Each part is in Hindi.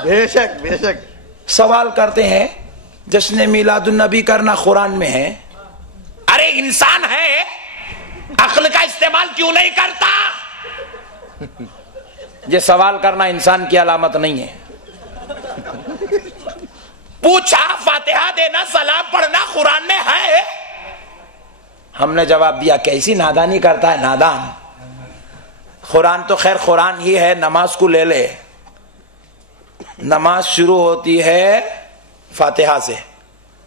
बेशक बेशक। सवाल करते हैं जश्न मिलादुन नबी करना कुरान में है। अरे इंसान है, अक्ल का इस्तेमाल क्यों नहीं करता? ये सवाल करना इंसान की अलामत नहीं है। पूछा फातिहा देना, सलाम पढ़ना कुरान में है? हमने जवाब दिया कैसी नादानी करता है नादान। कुरान तो खैर कुरान ही है, नमाज को ले ले। नमाज शुरू होती है फातिहा से,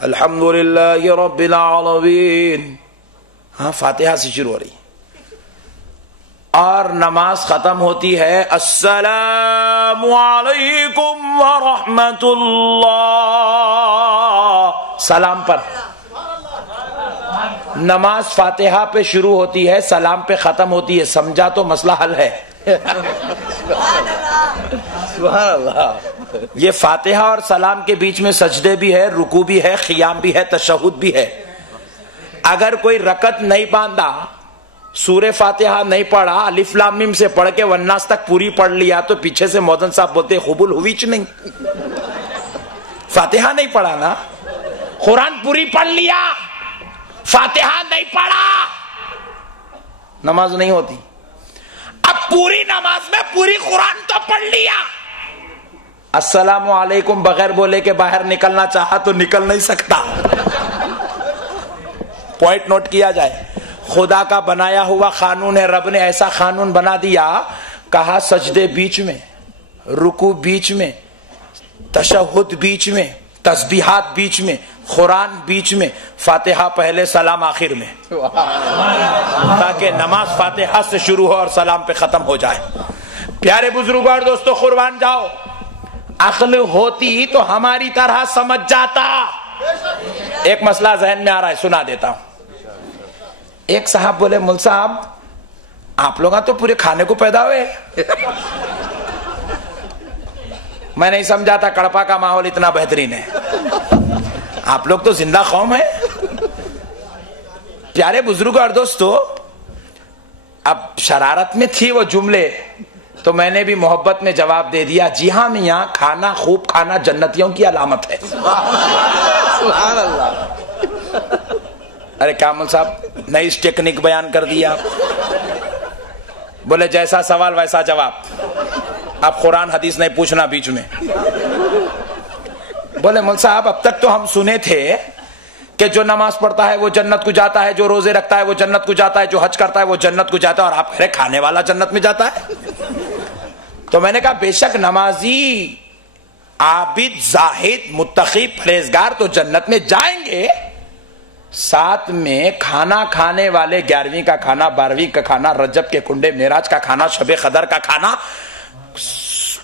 अल्हम्दुलिल्लाहि रब्बिल आलमीन। हाँ, फातिहा से शुरू हो रही, और नमाज खत्म होती है अस्सलामु अलैकुम व रहमतुल्लाह, सलाम पर। नमाज फातिहा पे शुरू होती है, सलाम पे खत्म होती है। समझा तो मसला हल है। सुभान अल्लाह। ये फातिहा और सलाम के बीच में सजदे भी है, रुकू भी है, खियाम भी है, तशहुद भी है। अगर कोई रकत नहीं बांधा, सूरे फातिहा नहीं पढ़ा, अलिफ लाम मीम से पढ़ के वन्नास तक पूरी पढ़ लिया, तो पीछे से मौदन साहब बोलते हुबुल हुवीच नहीं। फातिहा नहीं पढ़ा ना, कुरान पूरी पढ़ लिया, फातिहा नहीं पढ़ा, नमाज नहीं होती। अब पूरी नमाज में पूरी कुरान तो पढ़ लिया, अस्सलामु अलैकुम बगैर बोले के बाहर निकलना चाहा तो निकल नहीं सकता। पॉइंट नोट किया जाए। खुदा का बनाया हुआ कानून है, रब ने ऐसा कानून बना दिया, कहा सजदे बीच में, रुकू बीच में, तशहुद बीच में, तस्बीहात बीच में, कुरान बीच में, फातिहा पहले सलाम आखिर में, ताकि नमाज फातिहा से शुरू हो और सलाम पे खत्म हो जाए। प्यारे बुजुर्ग और दोस्तों, कुर्बान जाओ, अक्ल होती तो हमारी तरह समझ जाता। एक मसला जहन में आ रहा है, सुना देता हूं। एक साहब बोले, मुल साहब आप लोग तो पूरे खाने को पैदा हुए। मैं नहीं समझा था कड़पा का माहौल इतना बेहतरीन है, आप लोग तो जिंदा कौम है। प्यारे बुजुर्ग और दोस्तों, अब शरारत में थी वो जुमले, तो मैंने भी मोहब्बत में जवाब दे दिया, जी हाँ मियां, खाना खूब खाना जन्नतियों की अलामत है। सुभान अल्लाह। अरे कामल साहब, नई टेक्निक बयान कर दिया। बोले जैसा सवाल वैसा जवाब, आप कुरान हदीस नहीं पूछना बीच में। बोले मुल साहब, अब तक तो हम सुने थे कि जो नमाज पढ़ता है वो जन्नत को जाता है, जो रोजे रखता है वो जन्नत को जाता है, जो हज करता है वो जन्नत को जाता है, और आप कह रहे खाने वाला जन्नत में जाता है। तो मैंने कहा बेशक नमाजी, आबिद, जाहिद, मुत्तकी, परहेजगार तो जन्नत में जाएंगे, साथ में खाना खाने वाले 11वीं का खाना, 12वीं का खाना, रजब के कुंडे, मेराज का खाना, शबे कदर का खाना,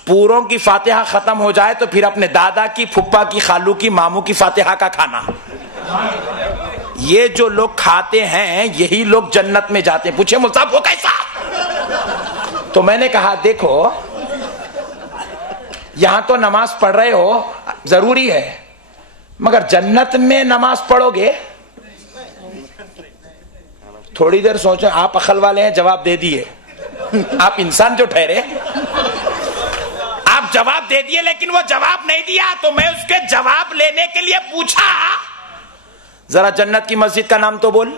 पूरों की फातिहा खत्म हो जाए तो फिर अपने दादा की, फुप्पा की, खालू की, मामू की फातिहा का खाना, ये जो लोग खाते हैं यही लोग जन्नत में जाते हैं। पूछे मुल साहब वो कैसा? तो मैंने कहा देखो, यहां तो नमाज पढ़ रहे हो, जरूरी है, मगर जन्नत में नमाज पढ़ोगे? थोड़ी देर सोचो, आप अकल वाले हैं, जवाब दे दिए। आप इंसान जो ठहरे, आप जवाब दे दिए, लेकिन वो जवाब नहीं दिया, तो मैं उसके जवाब लेने के लिए पूछा, जरा जन्नत की मस्जिद का नाम तो बोल।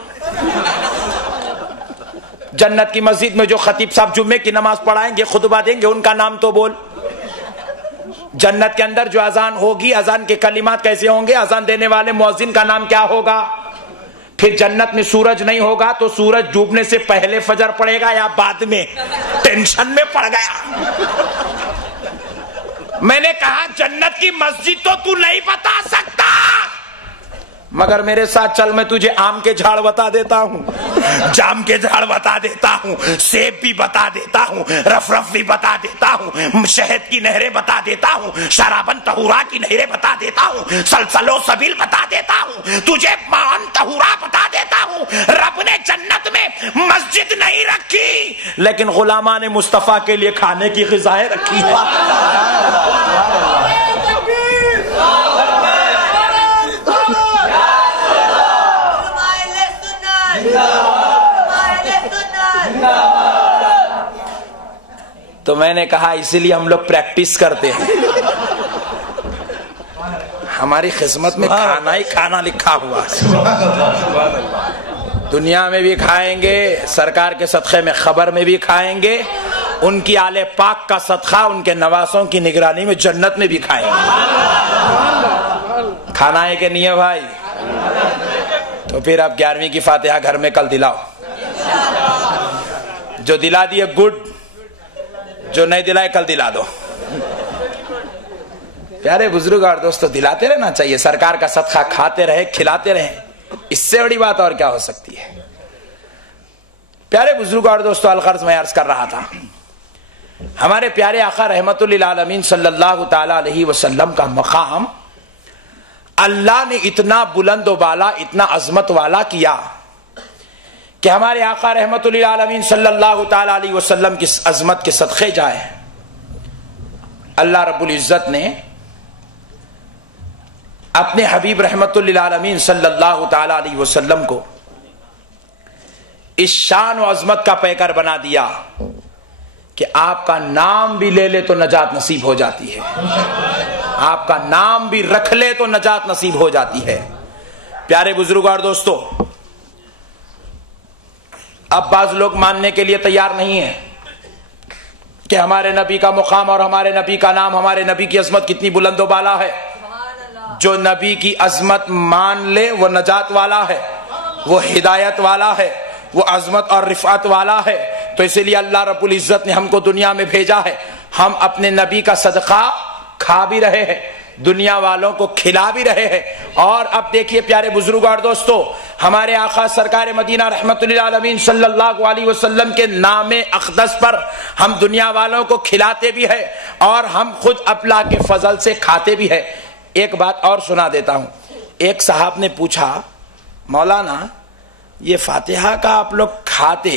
जन्नत की मस्जिद में जो खतीब साहब जुम्मे की नमाज पढ़ाएंगे, खुतबा देंगे, उनका नाम तो बोल। जन्नत के अंदर जो अजान होगी, अजान के कलिमात कैसे होंगे, अजान देने वाले मुअज्जिन का नाम क्या होगा। फिर जन्नत में सूरज नहीं होगा, तो सूरज डूबने से पहले फजर पड़ेगा या बाद में? टेंशन में पड़ गया। मैंने कहा जन्नत की मस्जिद तो तू नहीं बता सकता, मगर मेरे साथ चल, मैं तुझे आम के झाड़ बता देता हूँ, जाम के झाड़ बता देता हूँ, सेब भी बता देता हूँ, रफरफ भी बता देता हूँ, शहद की नहरें बता देता हूँ, शराबन तहुरा की नहरें बता देता हूँ, सलसलो सबील बता देता हूँ, तुझे मान तहुरा बता देता हूँ। रब ने जन्नत में मस्जिद नहीं रखी, लेकिन गुलामा ने मुस्तफा के लिए खाने की ग़िज़ाएं रखी है। तो मैंने कहा इसीलिए हम लोग प्रैक्टिस करते हैं। हमारी किस्मत में खाना ही खाना लिखा हुआ है। दुनिया में भी खाएंगे, सरकार के सदक़े में खबर में भी खाएंगे, उनकी आले पाक का सदका उनके नवासों की निगरानी में जन्नत में भी खाएंगे। खाना है कि नहीं है भाई? तो फिर आप 11वीं की फातिहा घर में कल दिलाओ। जो दिला दिए गुड, जो नहीं दिलाए कल दिला दो। प्यारे बुजुर्ग और दोस्तों, दिलाते रहना चाहिए। सरकार का सदका खाते रहे, खिलाते रहे, इससे बड़ी बात और क्या हो सकती है। प्यारे बुजुर्ग और दोस्तों, अलगर्ज मैं अर्ज कर रहा था, हमारे प्यारे आका रहमतुल्लिल आलमीन सल्लल्लाहु ताला अलैहि वसल्लम का मकाम अल्लाह ने इतना बुलंद वाला, इतना अजमत वाला किया कि हमारे आका रहमतुल्लिल आलमीन सल्लल्लाहु ताला अलैहि वसल्लम की अजमत के सदक़े जाए अल्लाह रब्बुल इज्जत ने अपने हबीब रहमतुल्लिल आलमीन सल्लल्लाहु ताला अलैहि वसल्लम को इस शान और अजमत का पैकर बना दिया कि आपका नाम भी ले ले तो नजात नसीब हो जाती है, आपका नाम भी रख ले तो नजात नसीब हो जाती है। प्यारे बुजुर्ग और दोस्तों, अब बाज लोग मानने के लिए तैयार नहीं है कि हमारे नबी का मुकाम और हमारे नबी का नाम, हमारे नबी की अजमत कितनी बुलंद बाला है। जो नबी की अजमत मान ले वो नजात वाला है, वो हिदायत वाला है, वो अजमत और रिफात वाला है। तो इसलिए अल्लाह रब्बुल इज्जत ने हमको दुनिया में भेजा है, हम अपने नबी का सदका खा भी रहे हैं, दुनिया वालों को खिला भी रहे हैं। और अब देखिए प्यारे बुजुर्ग और दोस्तों, हमारे आका सरकार मदीना रहमतुल्लिल आलमीन सल्लल्लाहु अलैहि वसल्लम के नामे अक़दस पर हम दुनिया वालों को खिलाते भी है और हम खुद अल्लाह के फजल से खाते भी है। एक बात और सुना देता हूं। एक साहब ने पूछा, मौलाना ये फातिहा का आप लोग खाते,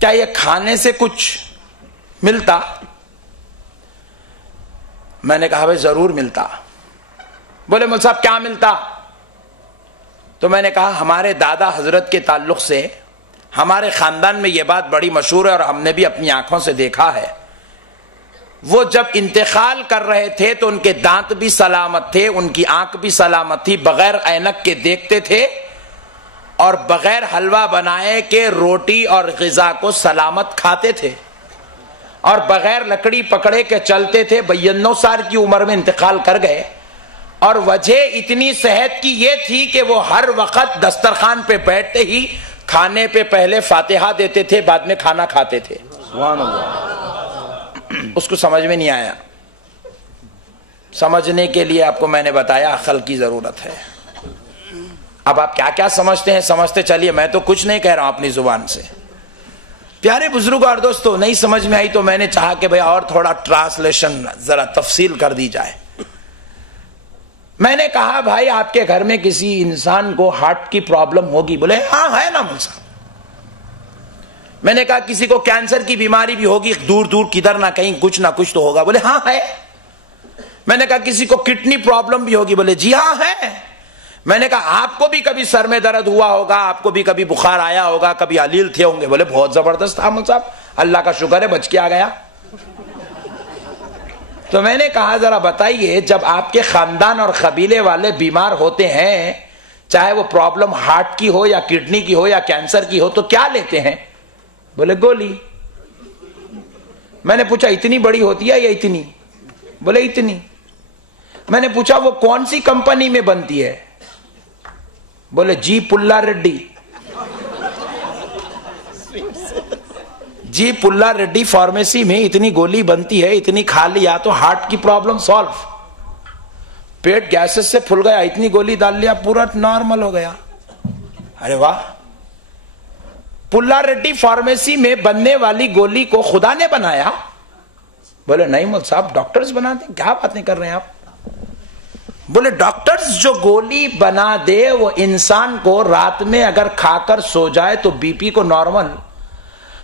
क्या ये खाने से कुछ मिलता? मैंने कहा भाई जरूर मिलता। बोले मुझे साहब क्या मिलता? तो मैंने कहा हमारे दादा हजरत के ताल्लुक से हमारे खानदान में यह बात बड़ी मशहूर है और हमने भी अपनी आंखों से देखा है। वो जब इंतकाल कर रहे थे तो उनके दांत भी सलामत थे, उनकी आंख भी सलामत थी, बगैर ऐनक के देखते थे और बगैर हलवा बनाए के रोटी और ग़िज़ा को सलामत खाते थे और बगैर लकड़ी पकड़े के चलते थे। 92 साल की उम्र में इंतकाल कर गए और वजह इतनी सेहत की ये थी कि वो हर वक्त दस्तरखान पे बैठते ही खाने पे पहले फातिहा देते थे, बाद में खाना खाते थे। सुभान अल्लाह। उसको समझ में नहीं आया। समझने के लिए आपको मैंने बताया अक्ल की जरूरत है। अब आप क्या क्या समझते हैं समझते चलिए, मैं तो कुछ नहीं कह रहा हूं अपनी जुबान से। प्यारे बुजुर्ग और दोस्तों, नहीं समझ में आई तो मैंने चाहा कि भाई और थोड़ा ट्रांसलेशन जरा तफसील कर दी जाए। मैंने कहा भाई आपके घर में किसी इंसान को हार्ट की प्रॉब्लम होगी? बोले हाँ है ना मुझे। मैंने कहा किसी को कैंसर की बीमारी भी होगी, दूर दूर किधर ना कहीं कुछ ना कुछ तो होगा? बोले हाँ है। मैंने कहा किसी को किडनी प्रॉब्लम भी होगी? बोले जी हाँ है। मैंने कहा आपको भी कभी सर में दर्द हुआ होगा, आपको भी कभी बुखार आया होगा, कभी अलील थे होंगे? बोले बहुत जबरदस्त आमद साहब, अल्लाह का शुक्र है बच के आ गया। तो मैंने कहा जरा बताइए, जब आपके खानदान और कबीले वाले बीमार होते हैं, चाहे वो प्रॉब्लम हार्ट की हो या किडनी की हो या कैंसर की हो, तो क्या लेते हैं? बोले गोली। मैंने पूछा इतनी बड़ी होती है या इतनी? बोले इतनी। मैंने पूछा वो कौन सी कंपनी में बनती है? बोले जी पुल्ला रेड्डी। जी पुल्ला रेड्डी फार्मेसी में इतनी गोली बनती है, इतनी खा लिया तो हार्ट की प्रॉब्लम सॉल्व। पेट गैसेस से फूल गया, इतनी गोली डाल लिया पूरा नॉर्मल हो गया। अरे वाह। पुल्ला रेड्डी फार्मेसी में बनने वाली गोली को खुदा ने बनाया? बोले नहीं मुल्क साहब, डॉक्टर्स बनाते। क्या बातें कर रहे हैं आप? बोले डॉक्टर्स जो गोली बना दे वो इंसान को रात में अगर खाकर सो जाए तो बीपी को नॉर्मल,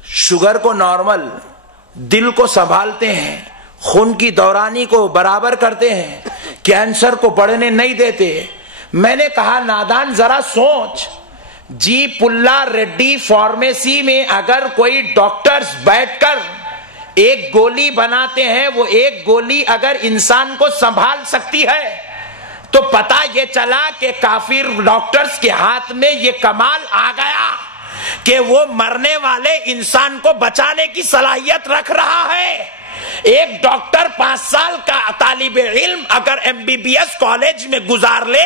शुगर को नॉर्मल, दिल को संभालते हैं, खून की दौरानी को बराबर करते हैं, कैंसर को बढ़ने नहीं देते। मैंने कहा नादान जरा सोच, जी पुल्ला रेड्डी फार्मेसी में अगर कोई डॉक्टर्स बैठकर एक गोली बनाते हैं, वो एक गोली अगर इंसान को संभाल सकती है तो पता ये चला कि काफिर डॉक्टर्स के हाथ में ये कमाल आ गया कि वो मरने वाले इंसान को बचाने की सलाहियत रख रहा है। एक डॉक्टर 5 साल का तालिबे इल्म अगर MBBS कॉलेज में गुजार ले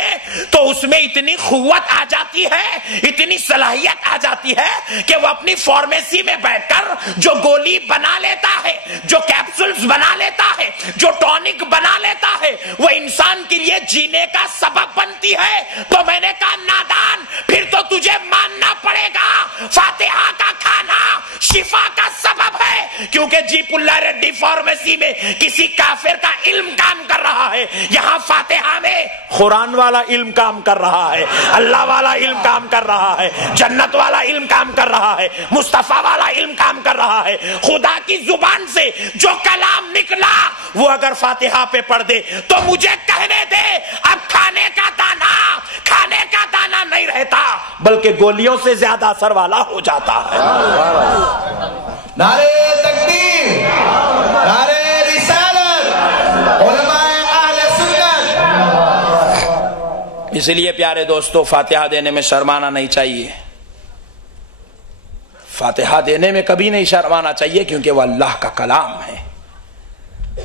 तो उसमें इतनी खुव्वत आ जाती है, इतनी सलाहियत आ जाती है कि वो अपनी फार्मेसी में बैठकर जो गोली बना लेता है, जो कैप्सूल्स बना लेता है, जो टॉनिक बना लेता है, वो इंसान के लिए जीने का सबब बनती है। तो मैंने कहा नादान, फिर तो तुझे मानना पड़ेगा फातिहा का खाना शिफा का सबब है, क्योंकि जीपुल्ला रेड्डी फार्मेसी में किसी काफिर का इल्म काम कर रहा है, यहां फातिहा में कुरान वाला इल्म काम कर रहा है, अल्लाह वाला इल्म काम कर रहा है, जन्नत वाला इल्म काम कर रहा है, मुस्तफा वाला इल्म काम कर रहा है। खुदा की जुबान से जो कलाम निकला वो अगर फातिहा पे पढ़ दे तो मुझे कहने दे अब खाने का दाना नहीं रहता, बल्कि गोलियों से ज्यादा असर वाला हो जाता है। नारे तकबीर, नारे रिसालत, उलमाए अहले सुन्नत। इसलिए प्यारे दोस्तों, फातिहा देने में शर्माना नहीं चाहिए। फातिहा देने में कभी नहीं शर्माना चाहिए, क्योंकि वह अल्लाह का कलाम है,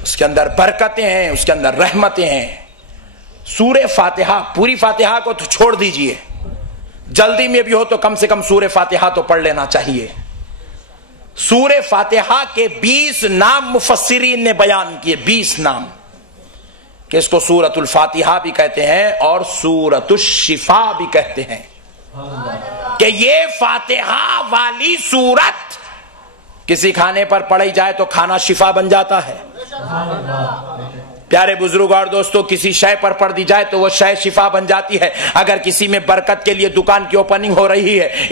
उसके अंदर बरकतें हैं, उसके अंदर रहमतें हैं। सूरे फातिहा, पूरी फातिहा को तो छोड़ दीजिए, जल्दी में भी हो तो कम से कम सूरे फातिहा तो पढ़ लेना चाहिए। सूरे फातिहा के 20 नाम मुफस्सिरीन ने बयान किए, 20 नाम, कि इसको सूरतुल फातिहा भी कहते हैं और सूरतुश शिफा भी कहते हैं, कि ये फातिहा वाली सूरत किसी खाने पर पढ़ी जाए तो खाना शिफा बन जाता है। प्यारे बुजुर्ग और दोस्तों, किसी शय पर पढ़ दी जाए तो वो शय शिफा बन जाती है। अगर किसी में बरकत के लिए दुकान की ओपनिंग हो रही है,